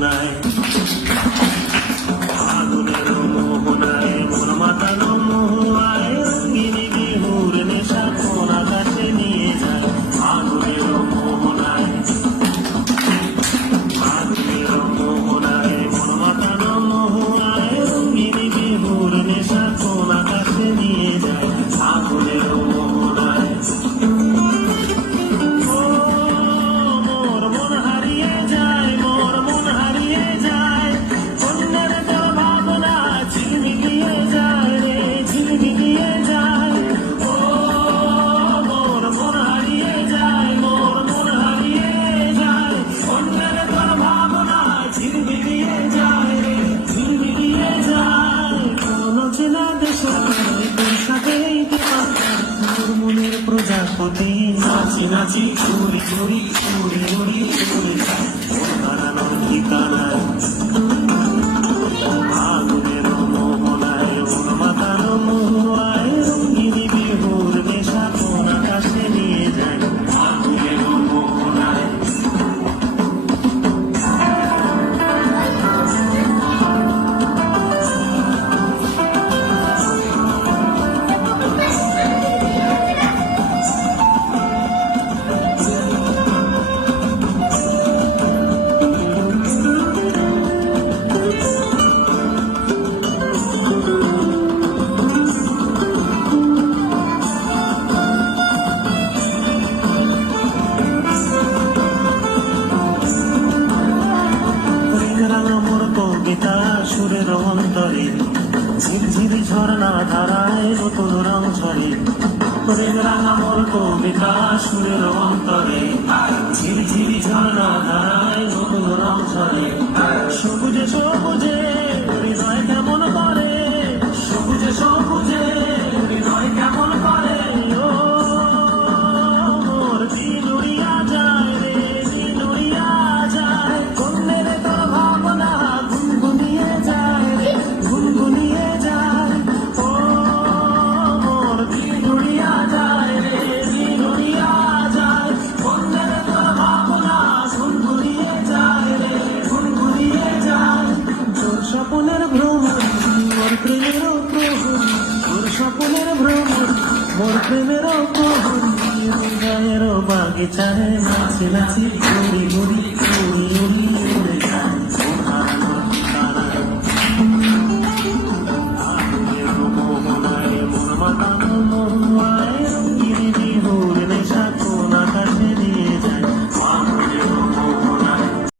মোহনায়, আগুনের মোহনায় মন মাতানো মোহায়, রঙিনী বিহুর নেশা কোন আকাশে নিয়ে যায়। আগুনের মোহনায়, আগুনের মোহনায় মন মাতানো মোহায়, রঙিনী বিহুর নেশা কোন আকাশে নিয়ে যায়। আগুনের মোহনায় প্রজাপতি নাচি নাচি চুরি চুরি চুরি চুরি চুরি হারানোর ঠিকানায়। আগুনের মোহনায় মন মাতানো মোহায়, রঙিনী বিহুর নেশা কোন আকাশে নিয়ে যায়। আগুনের মোহনায় সুরের অন্তরে ঝিরঝিরি ঝর্ণা ধারায় নতুন রং ছড়ে। প্রেম রাঙা মোর কবিতা সুরের অন্তরে ঝিরঝিরি ঝর্ণা ধারায় নতুন রং ছড়ে। সবুজে সবুজে হৃদয় কেমন করে, সবুজে সবুজে হৃদয় কেমন করে। ও মোর দিন উড়িয়া যায় রে, দিন উড়িয়া যায়। কন্যের তোর ভাবনা গুনগুনিয়ে যায় রে, গুনগুনিয়ে যায়। ও মোর দিন উড়িয়া যায় রে, দিন উড়িয়া যায়। কন্যের তোর ভাবনা গুনগুনিয়ে যায় রে, গুনগুনিয়ে যায়। তোর স্বপ্নের ভ্রমণ মোর প্রেমেরও প্রহরী, তোর স্বপ্নের ভ্রমণ মোর প্রেমেরও প্রহরী। হৃদয়ের বাগিচায় নাচি নাচি ঘুরি ঘুরি